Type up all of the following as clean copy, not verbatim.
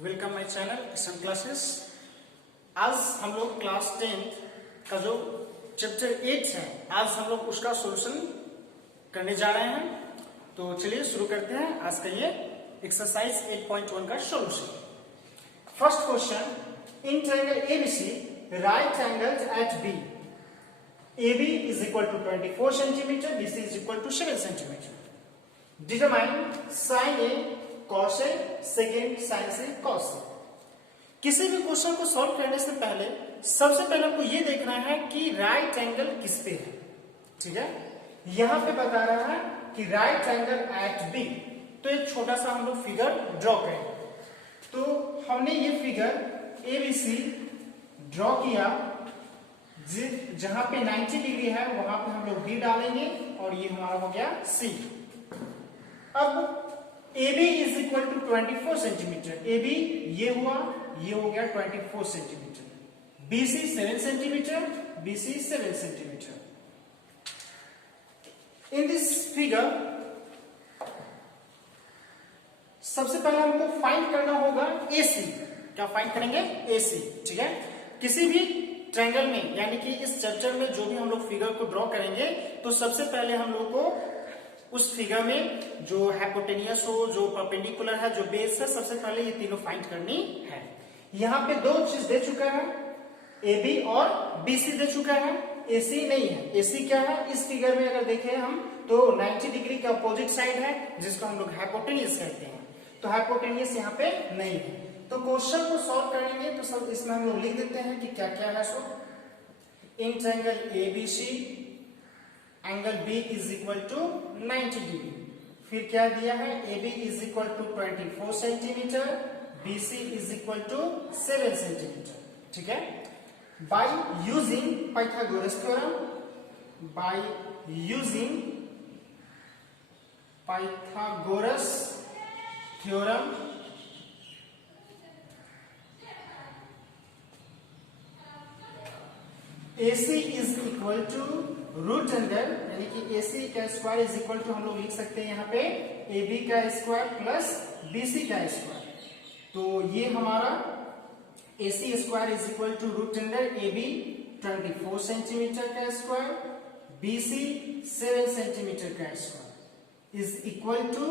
Welcome my channel Sun Classes. आज हम लोग क्लास 10 का जो चैप्टर 8 है, आज हम लोग उसका सॉल्यूशन करने जा रहे हैं। तो चलिए शुरू करते हैं आज का ये एक्सरसाइज 8.1 का solution. First question, in triangle ABC right angles at B, AB is equal to 24 centimeter, BC is equal to 7 centimeter. Determine sin A cos A, second sin C cos A. किसी भी question को solve करने से पहले सबसे पहले हमको ये देखना है कि राइट एंगल किस पे है। ठीक है, यहां पे बता रहा है कि राइट एंगल एट बी, तो एक छोटा सा हम लोग फिगर ड्रॉ करेंगे। तो हमने ये फिगर एबीसी ड्रॉ किया, जहां पे 90 डिग्री है वहां पे हम लोग बी डालेंगे और ये हमारा हो गया सी। अब AB is equal to 24 centimetre, AB ये हुआ, ये हो गया 24 centimetre, BC 7 centimetre, BC 7 centimetre. In this figure सबसे पहले हमको फाइंड करना होगा AC। क्या फाइंड करेंगे? AC। ठीक है, किसी भी ट्रायंगल में यानी कि इस चैप्टर में जो भी हम लोग फिगर को ड्रॉ करेंगे तो सबसे पहले हम लोग को उस फिगर में जो हाइपोटेनियस हो, जो परपेंडिकुलर है, जो बेस है, सबसे पहले ये तीनों फाइंड करनी है। यहाँ पे दो चीज दे चुका है, AB और BC दे चुका है, AC नहीं है। AC क्या है? इस फिगर में अगर देखें हम तो 90 डिग्री के अपोजिट साइड है जिसको हम लोग हाइपोटेनियस कहते हैं, तो हाइपोटेनियस यहाँ पे नहीं है। तो क्वेश्चन को सॉल्व करेंगे तो सब इसमें हम लोग लिख देते हैं कि क्या क्या है। So in triangle ABC angle B is equal to 90 degree, फिर क्या दिया है? AB is equal to 24 centimetre, BC is equal to 7 centimetre. ठीक है, by using Pythagoras theorem, by using Pythagoras theorem AC is equal to root under, यानी कि AC का square is equal to हम लोग लिख सकते हैं यहाँ पे AB का स्क्वायर प्लस BC का स्क्वायर। तो ये हमारा AC square is equal to root under AB 24 centimetre का स्क्वायर, BC 7 सेंटीमीटर का स्क्वायर इज इक्वल टू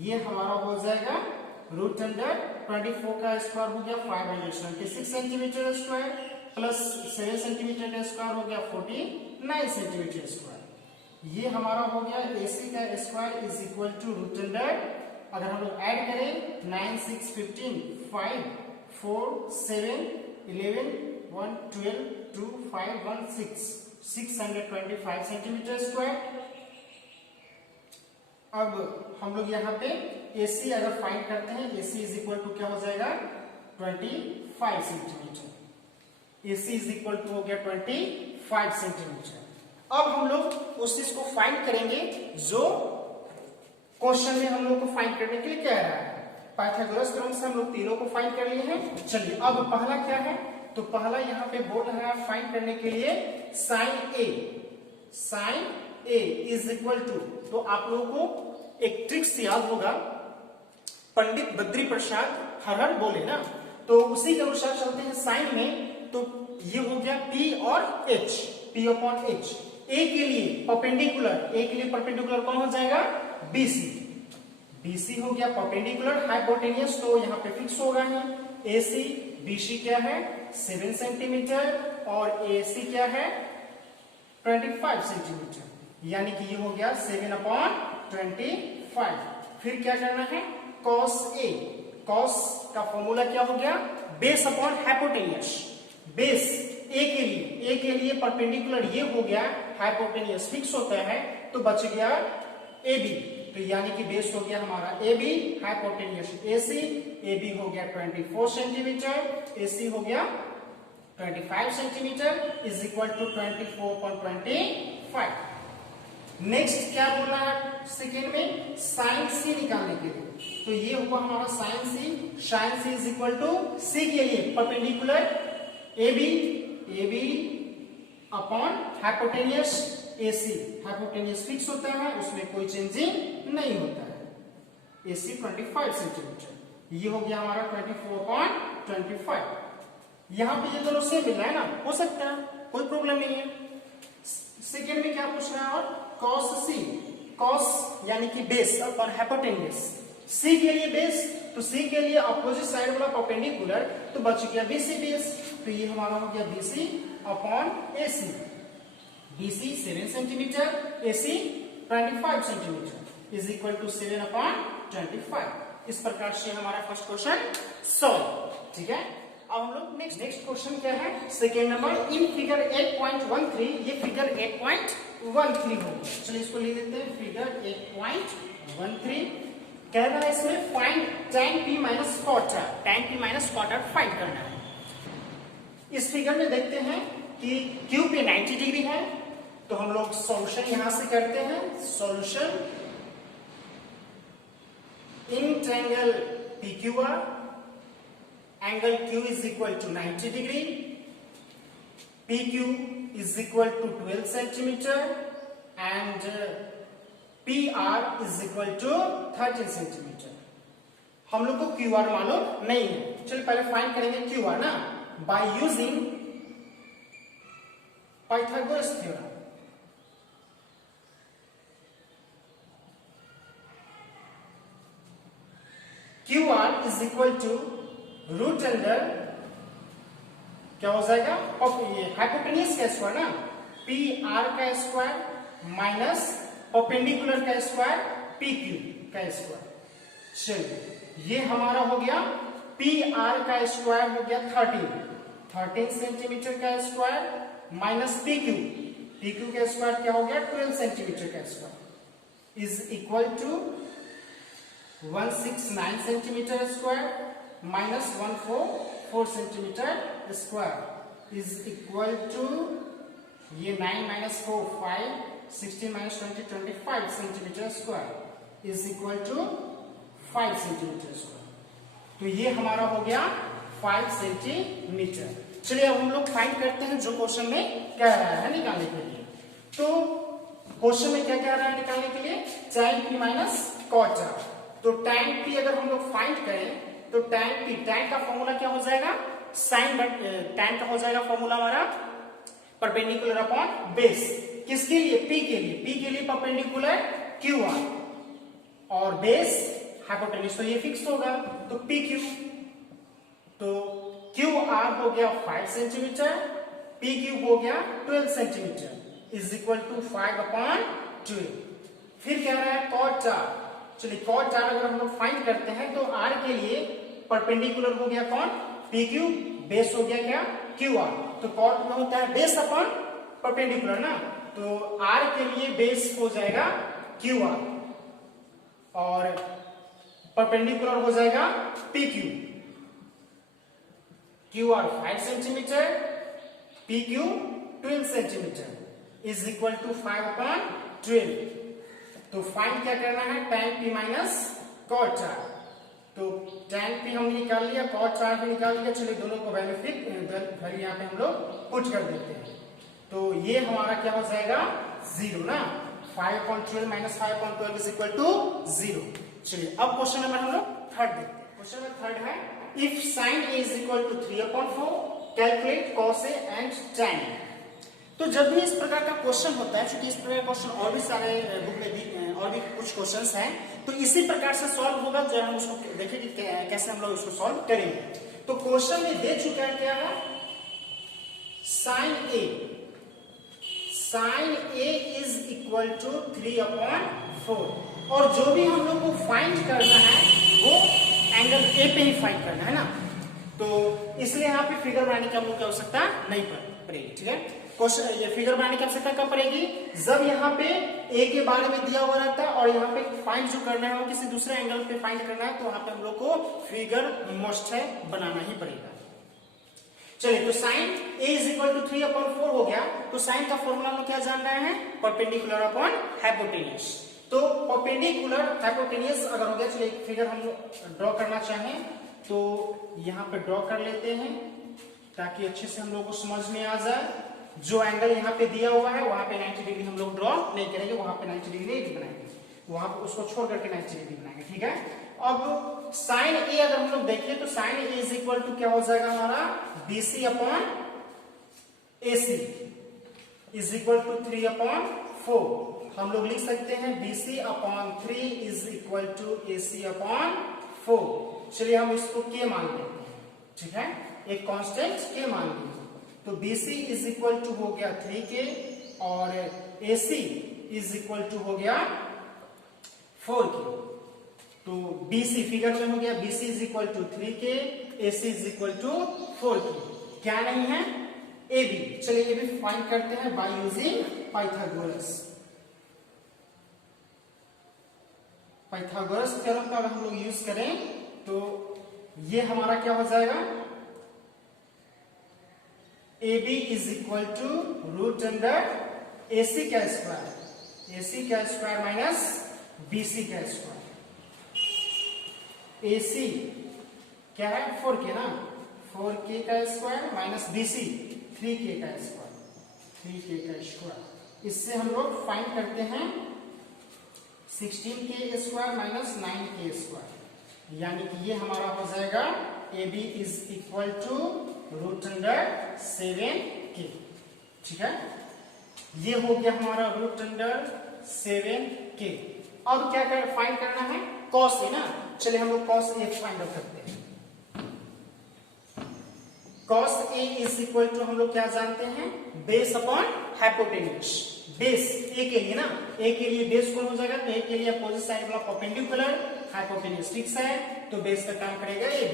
ये हमारा हो जाएगा रूट अंडर 24 का स्क्वायर हो गया 576 सेंटीमीटर स्क्वायर प्लस 7 सेंटीमीटर का स्क्वायर हो गया 49 सेंटीमीटर स्क्वायर। ये हमारा हो गया AC का square is equal to root under, अगर हम लोग ऐड करें 9 6 15 5 4 7 11 1 12 2 5 1 6 625 सेंटीमीटर स्क्वायर। अब हम लोग यहाँ पे AC अगर फाइंड करते हैं, AC इज इक्वल टू क्या हो जाएगा? 25 centimetre. AC is equal to हो गया 25 सेंटीमीटर। अब हम लोग उस चीज को फाइंड करेंगे जो क्वेश्चन में हम लोग को फाइंड करने के लिए कह रहा है। पाइथागोरस थ्योरम से हम लोग तीनों को फाइंड कर लिए हैं। चलिए, अब पहला क्या है? तो पहला यहाँ पे बोल रहा है फाइंड करने के लिए sine A। Sine A is equal to, तो आप लोगों को एक ट्रिक्स याद होगा, पंडित बद्री प्रसाद हर हर बोले ना, तो उसी के अनुसार चलते हैं। साइन में तो ये हो गया P और H, P upon H। A के लिए परपेंडिकुलर, A के लिए परपेंडिकुलर कौन हो जाएगा? BC। BC हो गया परपेंडिकुलर हाइपोटेनियस, तो यहाँ पे फिक्स होगा है AC। BC क्या है? 7 सेंटीमीटर और AC क्या है? 25 सेंटीमीटर, यानी कि ये हो गया 7 अपॉन 25। फिर क्या करना है? cos A। cos का फॉर्मूला क्या हो गया? Base upon hypotenuse. Base A के लिए परपेंडिकुलर ये हो गया, हाइपोटेनियस फिक्स होता है, तो बच गया AB। तो यानी कि बेस हो गया हमारा AB, हाइपोटेनियस AC। AB हो गया 24 सेंटीमीटर, AC हो गया 25 centimetre is equal to 24.25। Next क्या बोलना है सेकेंड में? साइन C निकालने के लिए, तो ये हुआ हमारा sine C। Sine C is equal to C के लिए perpendicular AB upon hypotenuse AC। Hypotenuse fix होता है, उसमें कोई चेंजिंग नहीं होता है। AC 25 सेंटीमीटर, ये हो गया हमारा 24/25। यहां पे ये दोनों सेम मिल रहा है ना, हो सकता है, कोई प्रॉब्लम नहीं है। सेकेंड में क्या पूछ रहा है, और cos c, cos यानी कि बेस और हाइपोटेन्यूज, c के लिए बेस, तो c के लिए अपोजिट साइड वाला परपेंडिकुलर, तो बच गया bc बेस, तो ये हमारा हो गया bc upon ac। bc 7 centimetre, ac 25 centimetre is equal to 7/25। इस प्रकार से हमारा फर्स्ट क्वेश्चन सॉल्व। ठीक है, अब हम लोग नेक्स्ट क्वेश्चन क्या है, सेकेंड नंबर, इन फिगर 8.13, ये फिगर 8.13 होगा। चलिए इसको लिख देते हैं, फिगर 8.13 कह रहा है इसमें find tan p minus quarter, tan p minus quarter find करना है। इस फिगर में देखते हैं कि Q पे 90 डिग्री है, तो हम लोग सॉल्यूशन यहां से करते हैं। Solution in triangle PQR, angle Q is equal to 90 degree, PQ is equal to 12 centimetre and PR is equal to 13 centimetre. हम लोग को QR मालूम नहीं है, चलिए पहले फाइंड करेंगे QR ना, by using Pythagoras theorem. QR is equal to root under क्या हो जाएगा, ये हाइपोटेन्यूज का स्क्वायर ना, PR का स्क्वायर माइनस परपेंडिकुलर का स्क्वायर PQ का स्क्वायर। चलिए ये हमारा हो गया, PR का स्क्वायर हो गया 13 सेंटीमीटर का स्क्वायर माइनस PQ का स्क्वायर क्या हो गया 12 सेंटीमीटर का square is equal to 169 centimetre square minus 144 centimetre square is equal to ये 9 minus 4 5 16 minus 20 25 centimetre square is equal to 5 centimetre square. तो ये हमारा हो गया 5 सेंटीमीटर। चलिए अब हम लोग फाइंड करते हैं जो क्वेश्चन में कह रहा है निकालने के लिए। तो क्वेश्चन में क्या कह रहा है निकालने के लिए, tan p माइनस क्वार्टर। तो tan p अगर हम लोग फाइंड करें तो tan p, tan का फॉर्मूला क्या हो जाएगा, साइन बट tan का हो जाएगा फॉर्मूला हमारा परपेंडिकुलर अपॉन बेस। किसके लिए, p के लिए, p के लिए परपेंडिकुलर QR और बेस हाइपोटेन्यूज, तो ये फिक्स होगा, तो PQ, तो QR हो गया 5 सेंटीमीटर, PQ हो गया 12 सेंटीमीटर इज इक्वल टू 5/12। फिर कह रहा है cot r। चलिए cot r अगर हम लोग फाइंड करते हैं तो r के लिए परपेंडिकुलर हो गया कौन, PQ, बेस हो गया क्या QR, तो cot में होता है बेस अपॉन परपेंडिकुलर ना, तो r के लिए बेस हो जाएगा QR और परपेंडिकुलर हो जाएगा PQ। QR 5 centimetre, PQ 12 centimetre is equal to 5/12। तो फाइंड क्या करना है, tan p minus cot r। तो tan p हमने निकाल लिया, cot r भी निकाल लिया। चलिए दोनों को वैल्यू यहाँ पे हम लोग पुट कर देते हैं, तो ये हमारा क्या हो जाएगा 0 ना, 5/12 माइनस 5/12 इज इक्वल टू 0। चलिए अब क्वेश्चन नंबर हम लोग थर्ड देखते हैं। क्वेश्चन नंबर थर्ड है, if sin a is equal to 3/4 calculate cos a and tan a। तो जब भी इस प्रकार का क्वेश्चन होता है, क्योंकि इस प्रकार का क्वेश्चन और भी सारे बुक में भी और भी कुछ क्वेश्चंस हैं, तो इसी प्रकार से सॉल्व होगा, जो हम उसको देखेंगे कैसे हम लोग उसको सॉल्व करेंगे। तो क्वेश्चन में दे चुका है क्या है, sin a is equal to 3/4, और जो भी हम लोग को फाइंड करना है वो एंगल ए पे ही फाइंड करना है ना, तो इसलिए यहाँ पे फिगर बनाने की हम लोग की आवश्यकता नहीं पड़ेगी। ठीक है, क्वेश्चन ये फिगर बनाने की आवश्यकता कब पड़ेगी, जब यहाँ पे ए के बारे में दिया हुआ रहता है और यहाँ पे फाइंड जो करना है वो किसी दूसरे एंगल पे फाइंड करना है, तो वहां पे हम लोग को फिगर मस्ट है बनाना ही पड़ेगा। चलिए तो sin a is equal to 3/4 हो गया, तो sin का फॉर्मूला हम लोग क्या जान रहे हैं, परपेंडिकुलर अपॉन हाइपोटेन्यूज। तो परपेंडिकुलर हाइपोटेन्यूज अगर हो गया, चलिए एक फिगर हम लोग ड्रॉ करना चाहें तो यहाँ पे ड्रॉ कर लेते हैं ताकि अच्छे से हम लोग को समझ में आ जाए। जो एंगल यहाँ पे दिया हुआ है वहां पे 90 डिग्री हम लोग ड्रॉ नहीं करेंगे, वहां पे 90 डिग्री नहीं बनाएंगे, वहां पे उसको छोड़ करके 90 डिग्री बनाएंगे। ठीक है, अब साइन ए अगर हम लोग देखें तो sine A is equal to क्या हो जाएगा हमारा BC upon AC is equal to 3/4। हम लोग लिख सकते हैं BC upon 3 is equal to AC upon 4। चलिए हम इसको K मान लेते हैं, ठीक है, एक कांस्टेंट K मान लीजिए। तो BC इज इक्वल टू हो गया 3K और AC इज इक्वल टू हो गया 4K। तो BC फिगर में हो गया BC is equal to 3K, AC is equal to 4K। क्या नहीं है AB। चलिए ये भी फाइंड करते हैं bye using Pythagoras. Pythagoras theorem का अगर हम लोग यूज करें तो ये हमारा क्या हो जाएगा AB is equal to root under AC का स्क्वायर, AC का स्क्वायर माइनस BC का स्क्वायर। AC क्या है 4K ना, 4K का स्क्वायर माइनस BC 3K का स्क्वायर, 3K का स्क्वायर। इससे हम लोग फाइंड करते हैं 16K square minus 9K square, यानी कि ये हमारा हो जाएगा AB is equal to root under 7K। ठीक है, ये हो गया हमारा रूट अंडर 7K। अब क्या कर फाइंड करना है कॉस ए ना। चलिए हम लोग कॉस ए फाइंड आउट करते हैं। Cos A is equal to हम लोग क्या जानते हैं base upon hypotenuse. Base A के लिए ना, ए के लिए बेस कौन हो जाएगा, तो ए के लिए अपोजिट साइड वाला परपेंडिकुलर, हाइपोटेन्यूज फिक्स है तो बेस का काम करेगा A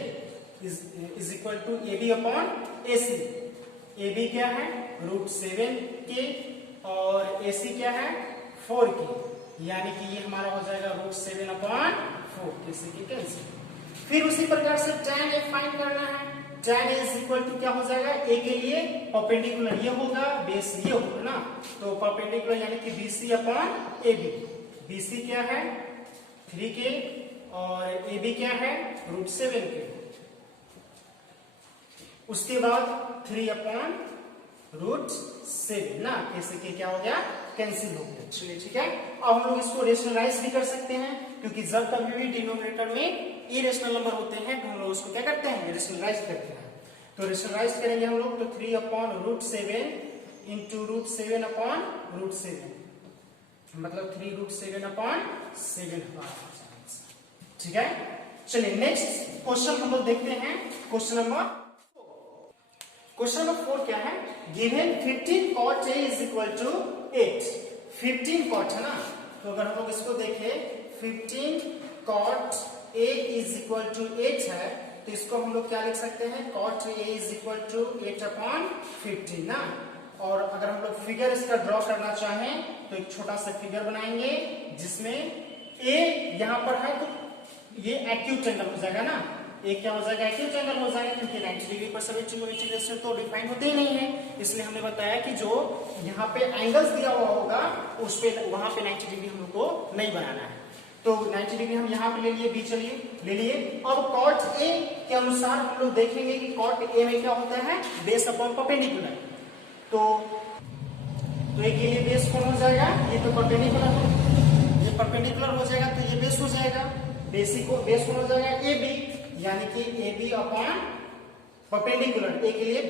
is equal to A B upon A C. A B क्या है रूट 7K और ए सी क्या है 4K, यानी कि ये हमारा हो जाएगा रूट 7 अपॉन 4 किसी की कैंसिल। फिर उसी प्रकार से tan ए फाइंड करना है। tan A is equal to क्या हो जाएगा ए के लिए परपेंडिकुलर ये होगा, बेस ये होगा ना, तो परपेंडिकुलर यानी कि BC अपॉन AB। BC क्या है 3K और AB क्या है रूट 7K। उसके बाद 3 अपॉन रूट 7 ना, कैसे के क्या हो गया कैंसिल हो गया। चलिए ठीक है, अब हम लोग इसको रेशनलाइज भी कर सकते हैं, क्योंकि जब कभी भी डिनोमिनेटर में इरेशनल नंबर होते हैं तो हम लोग उसको क्या करते हैं रेशनलाइज करते हैं। तो रेशनलाइज करेंगे हम लोग तो 3 upon root 7 into root 7 upon root 7, मतलब 3 रूट 7 अपॉन 7। ठीक है, चलिए नेक्स्ट क्वेश्चन हम लोग देखते हैं। क्वेश्चन नंबर 4 क्या है, given 15 cot A is equal to 8। 15 cot है ना, तो अगर हम लोग इसको देखें 15 cot A is equal to 8 है, तो इसको हम लोग क्या लिख सकते हैं cot A is equal to 8 upon 15 ना। और अगर हम लोग फिगर इसका ड्रॉ करना चाहें तो एक छोटा सा फिगर बनाएंगे जिसमें A यहां पर है तो ये एक्यूट एंगल हो जाएगा ना, एक क्या हो जाएगा एक्यूट एंगल हो जाएगा, क्योंकि 90 डिग्री पर सभी इंटीग्रेशन तो डिफाइन होते ही नहीं है। इसलिए हमने बताया कि जो यहाँ पे एंगल्स दिया हुआ होगा उस पे वहां पे 90 डिग्री हम लोग को नहीं बनाना है। तो 90 डिग्री हम यहाँ पे ले लिए, बी चलिए ले लिए। अब कॉट ए के अनुसार हम लोग देखेंगे कि कॉट ए में क्या होता है बेस अपॉन परपेंडिकुलर। तो ए के लिए बेस कौन हो जाएगा, ये तो परपेंडिकुलर हो, ये परपेंडिकुलर हो जाएगा तो ये बेस हो जाएगा। बेस कौन हो जाएगा ए बी, यानी कि A B upon perpendicular A के लिए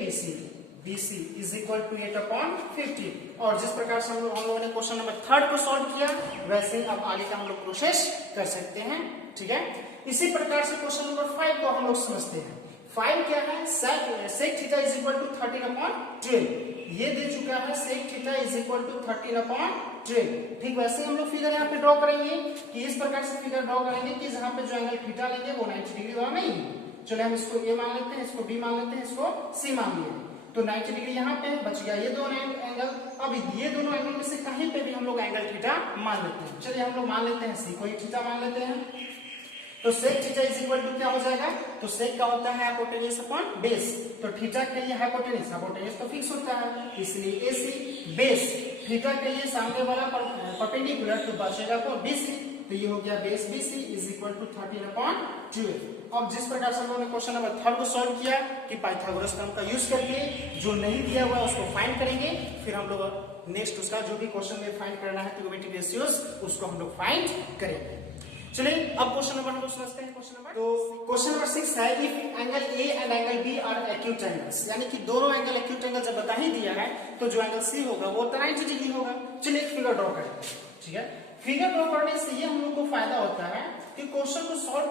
BC is equal to 8 upon 15। और जिस प्रकार से हम लोगों ने क्वेश्चन नंबर 3 को सॉल्व किया वैसे ही अब आगे का हम लोग प्रोसेस कर सकते हैं। ठीक है, इसी प्रकार से क्वेश्चन नंबर 5 को हम लोग समझते हैं। 5 क्या है, sec theta is equal to 13 upon 12। ये दे चुका है sec theta is equal to 13 upon 12। ठीक वैसे हम लोग फिगर यहाँ पे ड्रॉ करेंगे कि इस प्रकार से फिगर ड्रॉ करेंगे कि जहां पे जो एंगल थीटा लेंगे वो 90 डिग्री वाला नहीं है। चलिए हम इसको A मान लेते हैं, इसको B मान लेते हैं, इसको C मान लिए। तो 90 डिग्री यहाँ पे बच गया ये दोनों एंगल। अब ये दोनों एंगल में से कहीं पे भी हम लोग एंगल थीटा मान लेते हैं। चलिए हम लोग मान लेते हैं C को ही थीटा मान लेते हैं। तो sec theta is equal to क्या हो जाएगा, तो sec का होता है हाइपोटेन्यूज अपॉन बेस। तो थीटा के लिए हाइपोटेन्यूज तो फिक्स होता है, इसलिए AC बेस थीटा के लिए सामने वाला परपेंडिकुलर तो बचेगा तो BC, तो ये हो गया base BC is equal to 13 upon 12। अब जिस प्रकार से हम लोगों ने क्वेश्चन नंबर 3 को सॉल्व किया कि पाइथागोरस थ्योरम का यूज करके जो नहीं दिया हुआ उसको फाइंड करेंगे, फिर हम लोग नेक्स्ट उसका जो भी क्वेश्चन में फाइंड करना है ट्रिग्नोमेट्रिक रेशियोज उसको हम लोग फाइंड करेंगे। चलिए अब क्वेश्चन नंबर हम लोग समझते हैं। क्वेश्चन नंबर, तो क्वेश्चन नंबर 6 है, if angle A and angle B are acute angles, यानी कि दोनों एंगल एक्यूट एंगल जब बता ही दिया है तो जो एंगल सी होगा वो 90 डिग्री होगा। चलिए एक फिगर ड्रॉ करें। ठीक है, फिगर ड्रॉ करने से ये हम लोग को फायदा होता है कि क्वेश्चन को सॉल्व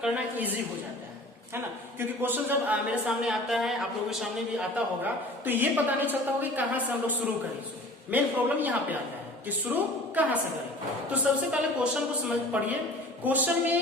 करना इजी हो जाता है ना, क्योंकि क्वेश्चन जब मेरे सामने आता है, आप लोगों के सामने भी आता होगा, तो ये पता नहीं चलता होगा कि कहां से हम लोग शुरू करें। मेन प्रॉब्लम यहाँ पे आता है कि शुरू कहां से करें। तो सबसे पहले क्वेश्चन को समझ पढ़िए। क्वेश्चन में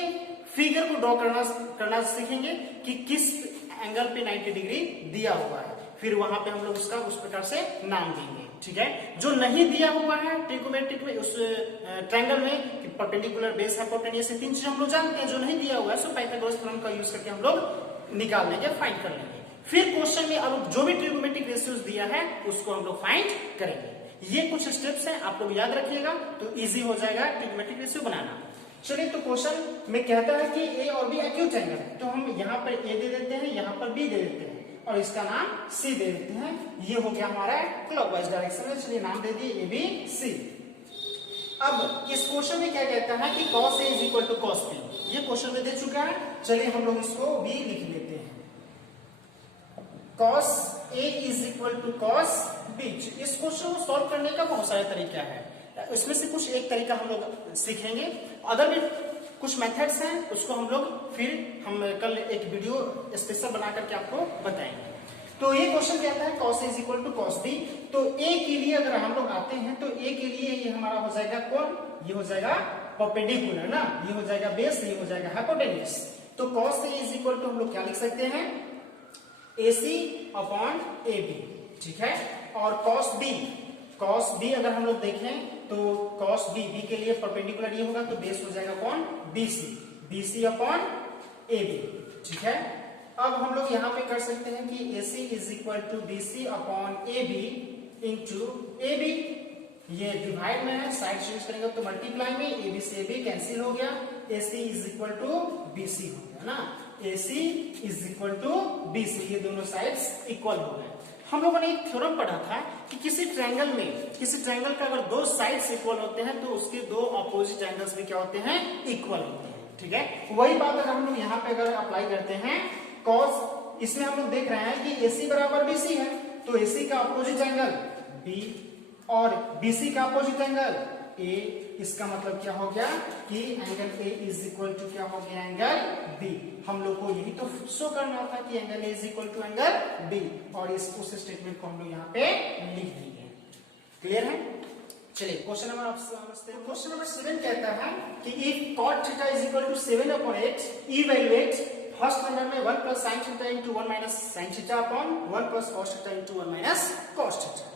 फिगर को ड्रॉ करना सीखेंगे कि किस एंगल पे 90 डिग्री दिया हुआ है, फिर वहां पे हम लोग उसका उस प्रकार से नाम देंगे। ठीक है, जो नहीं दिया हुआ है ट्रिगोनोमेट्रिक में, उस ट्रायंगल में, परपेंडिकुलर, बेस, हाइपोटेन्यूज, ये तीन चीज हम लोग जानते हैं। जो नहीं दिया हुआ है सो पाइथागोरस थ्योरम का यूज करके हम लोग निकाल लेंगे, फाइंड कर लेंगे। फिर क्वेश्चन में अब जो भी ट्रिगोनोमेट्रिक रेशियोज दिया है उसको हम लोग फाइंड करेंगे। ये कुछ स्टेप्स हैं, आप लोग याद रखिएगा तो इजी हो जाएगा ट्रिगोनोमेट्रिक रेशियो बनाना। चलिए, तो क्वेश्चन में कहता है कि ए और बी एक्यूट एंगल है, तो हम यहाँ पर ए दे देते हैं, यहाँ पर बी दे देते हैं और इसका नाम सी दे देते हैं। ये हो गया हमारा क्लॉकवाइज डायरेक्शन में, चलिए नाम दे दिए ए बी सी। अब इस क्वेश्चन में क्या कहता है कि cos A is equal to cos B, ये क्वेश्चन में दे चुका है। चलिए हम लोग इसको B लिख लेते हैं, cos A is equal to cos B। इस क्वेश्चन को सॉल्व करने का बहुत सारे तरीका है, इसमें से कुछ एक तरीका हम लोग सीखेंगे। अदर भी कुछ मेथड्स हैं, उसको हम लोग फिर हम कल एक वीडियो स्पेशल बना करके आपको बताएंगे। तो ये क्वेश्चन कहता है cos A is equal to cos B। तो A के लिए अगर हम लोग आते हैं तो A के लिए ये हमारा हो जाएगा कौन, ये हो जाएगा परपेंडिकुलर ना, ये हो जाएगा बेस, ये हो जाएगा हाइपोटेन्यूज। तो cos A is equal to हम लोग क्या लिख सकते हैं, AC अपॉन AB। ठीक है, और cos B अगर हम लोग देखें तो cos B के लिए परपेंडिकुलर ये होगा, तो बेस हो जाएगा कौन, BC अपॉन AB। ठीक है, अब हम लोग यहाँ पे कर सकते हैं कि AC is equal to BC upon AB into AB। ये डिवाइड में है, साइड चेंज करेंगे तो मल्टीप्लाई में, AB से AB कैंसिल हो गया, AC is equal to BC हो गया ना, AC is equal to BC, ये दोनों साइड्स इक्वल हो गए। हम लोगों ने एक थ्योरम पढ़ा था कि किसी ट्रायंगल का अगर दो साइड्स इक्वल होते हैं तो उसके दो अपोजिट एंगल्स भी क्या होते हैं, इक्वल होते हैं। ठीक है, वही बात अगर हम लोग यहाँ पे अगर अप्लाई करते हैं, cos, इसमें हम लोग देख रहे हैं कि AC बराबर BC है, तो AC का अपोजिट एंगल B और BC का अपोजिट एंगल A। इसका मतलब क्या हो गया कि angle A is equal to क्या हो गया, एंगल B। हम लोग को यही तो शो करना था कि angle A is equal to angle B, और उस स्टेटमेंट को हम लोग यहाँ पे लिख देंगे। क्लियर है? चलिए क्वेश्चन नंबर आप समझते हैं। क्वेश्चन नंबर 7 कहता है कि if cot theta is equal to 7/8, evaluate first number में 1 plus sin theta into 1 minus sin theta upon 1 plus cos theta into 1 minus cos theta.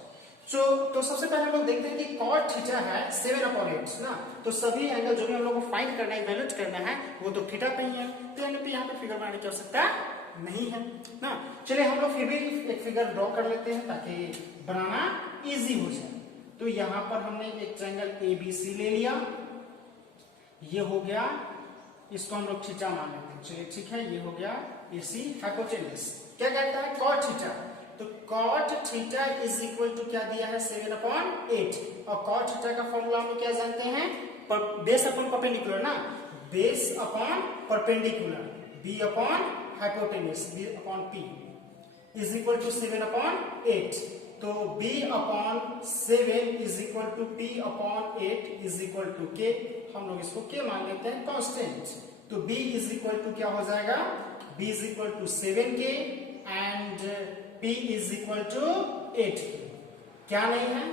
तो सबसे पहले हम लोग देखते हैं कि cot थीटा है 7/8 ना, तो सभी एंगल जो भी हम लोग को फाइंड करना है, इवैल्यूएट करना है, वो तो थीटा पे ही है, तो यानी कि यहाँ पे फिगर बनाने की आवश्यकता नहीं है ना। चलिए हम लोग फिर भी एक फिगर ड्रॉ कर लेते हैं ताकि बनाना इजी हो जाए। तो यहाँ पर हमने एक ट्रायंगल ABC ले लिया, ये हो गया, इसको हम लोग थीटा मान लेते हैं। चलिए ठीक है, ये हो गया AC हाइपोटेन्यूज। क्या कहता है cot थीटा, तो cot theta is equal to क्या दिया है, 7/8, और cot थीटा का फॉर्मूला हम लोग क्या जानते हैं, बेस अपॉन परपेंडिकुलर ना, base upon perpendicular, B upon hypotenuse, B upon P is equal to 7/8। तो B upon 7 is equal to P upon 8 is equal to K। हम लोग इसको K मान लेते हैं कांस्टेंट। तो B इज इक्वल टू क्या हो जाएगा, B is equal to 7K and P is equal to 8K। क्या नहीं है,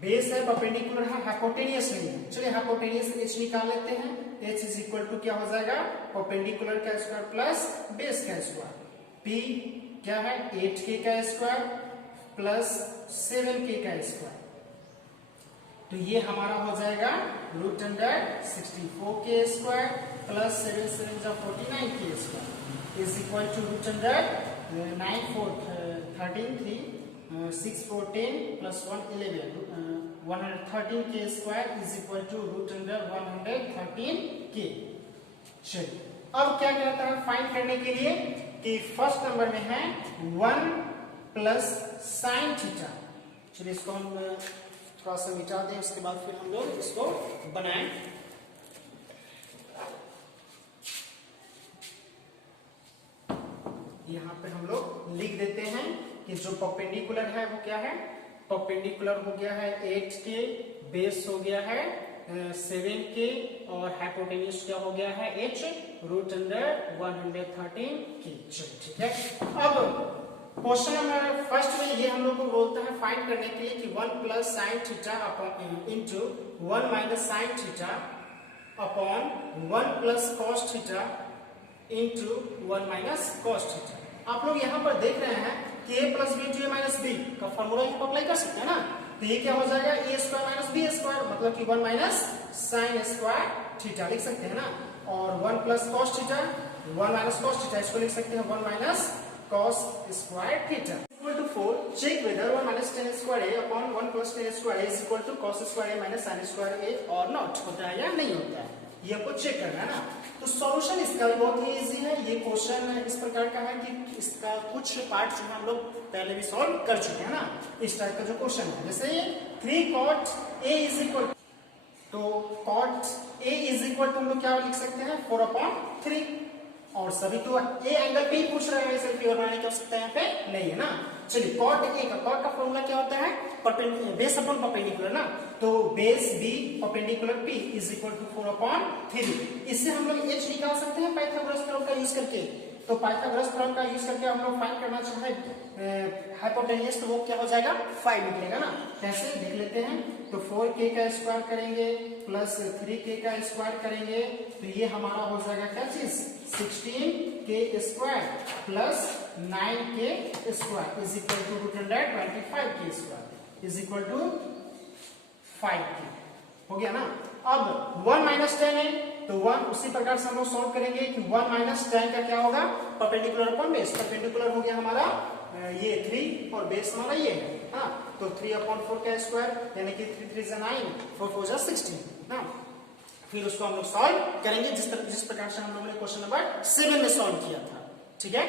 बेस है, परपेंडिकुलर है, हाइपोटेनियस नहीं है। चलिए हाइपोटेनियस H निकाल लेते हैं, H इज इक्वल टू क्या हो जाएगा, परपेंडिकुलर का स्क्वायर प्लस बेस का स्क्वायर। P क्या है, 8K का स्क्वायर प्लस 7K का स्क्वायर, तो ये हमारा हो जाएगा root under 64K square plus 7 7 जा 49K square is equal to root under 9 4 13 3 6 4 10 plus 1 11 113K square is equal to root under 113K। चलिए अब क्या कहता है फाइंड करने के लिए कि फर्स्ट नंबर में है 1 प्लस साइन थीटा। चलिए इसको हम थोड़ा सा मिटा दें, उसके बाद फिर हम लोग इसको बनाएं। यहाँ पे हम लोग लिख देते हैं कि जो परपेंडिकुलर है वो क्या है, परपेंडिकुलर हो गया है 8 के, बेस हो गया है 7 के, और हाइपोटेन्यूज क्या हो गया है h √113 के। चलिए ठीक है। अब क्वेश्चन नंबर फर्स्ट में ये हम लोग को बोलता है फाइंड करने के लिए कि 1 plus sine theta upon into 1 minus sine theta upon 1 plus cos theta into 1 minus cos theta. आप लोग यहाँ पर देख रहे हैं कि a plus b to a minus b का फॉर्मूला यहाँ पर अप्लाई कर सकते हैं ना, तो ये क्या हो जाएगा a square minus b square, मतलब कि 1 माइनस साइन स्क्वायर थीटा लिख सकते हैं ना, और 1 plus cos theta 1 minus cos theta, इसको लिख सकते हैं 1 minus cos square theta equal to 4. Check whether 1 minus tan square a upon 1 plus tan square a is equal to cos square a minus sin square a or not. होता है या नहीं होता है, ये आपको चेक करना है ना। तो सॉल्यूशन इसका भी बहुत ही इजी है। ये क्वेश्चन इस प्रकार का है कि इसका कुछ पार्ट जो हम लोग पहले भी सॉल्व कर चुके हैं ना, इस टाइप का जो क्वेश्चन है। जैसे 3 cot a is equal, तो cot a is equal to हम लोग क्या लिख सकते हैं 4/3, और सभी तो ए एंगल पे ही पूछ रहे हैं, सिर्फ और बनाने की आवश्यकता यहाँ पे नहीं है ना। चलिए कॉट का फॉर्मूला क्या होता है, बेस अपॉन परपेंडिकुलर ना, तो base b perpendicular p is equal to 4/3। इससे हम लोग एच निकाल सकते हैं पाइथागोरस थ्योरम का यूज करके। तो पाइथागोरस थ्योरम का यूज करके हम लोग फाइंड करना चाहे हाइपोटेन्यूज, तो वो क्या हो जाएगा 5 निकलेगा ना। कैसे देख लेते हैं, तो 4k का स्क्वायर करेंगे प्लस 3k का स्क्वायर करेंगे, तो ये हमारा हो जाएगा क्या चीज 16k square plus 9k square is equal to √125k square is equal to 5k हो गया ना। अब 1 माइनस 10 है, तो 1 उसी प्रकार से हम लोग सॉल्व करेंगे कि 1 माइनस 10 का क्या होगा परपेंडिकुलर अपॉन बेस। परपेंडिकुलर हो गया हमारा ये 3 और बेस हमारा ये है, हाँ, तो 3/4 का स्क्वायर यानी कि 3 3 जा 9, 4 4 जा 16 ना। फिर उसको हम लोग सॉल्व करेंगे जिस प्रकार से हम लोगों ने क्वेश्चन नंबर 7 में सॉल्व किया था। ठीक है,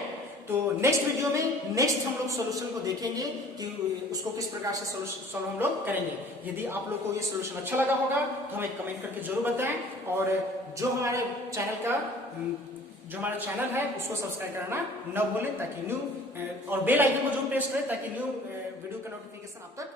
तो नेक्स्ट वीडियो में नेक्स्ट हम लोग सॉल्यूशन को देखेंगे कि उसको किस प्रकार से सॉल्व हम लोग करेंगे। यदि आप लोग को ये सॉल्यूशन अच्छा लगा होगा तो हमें कमेंट करके जरूर बताएं, और जो हमारे चैनल है उसको सब्सक्राइब करना न भूलें, ताकि न्यू और बेल आइकन को जरूर प्रेस करें ताकि न्यू वीडियो का नोटिफिकेशन आप तक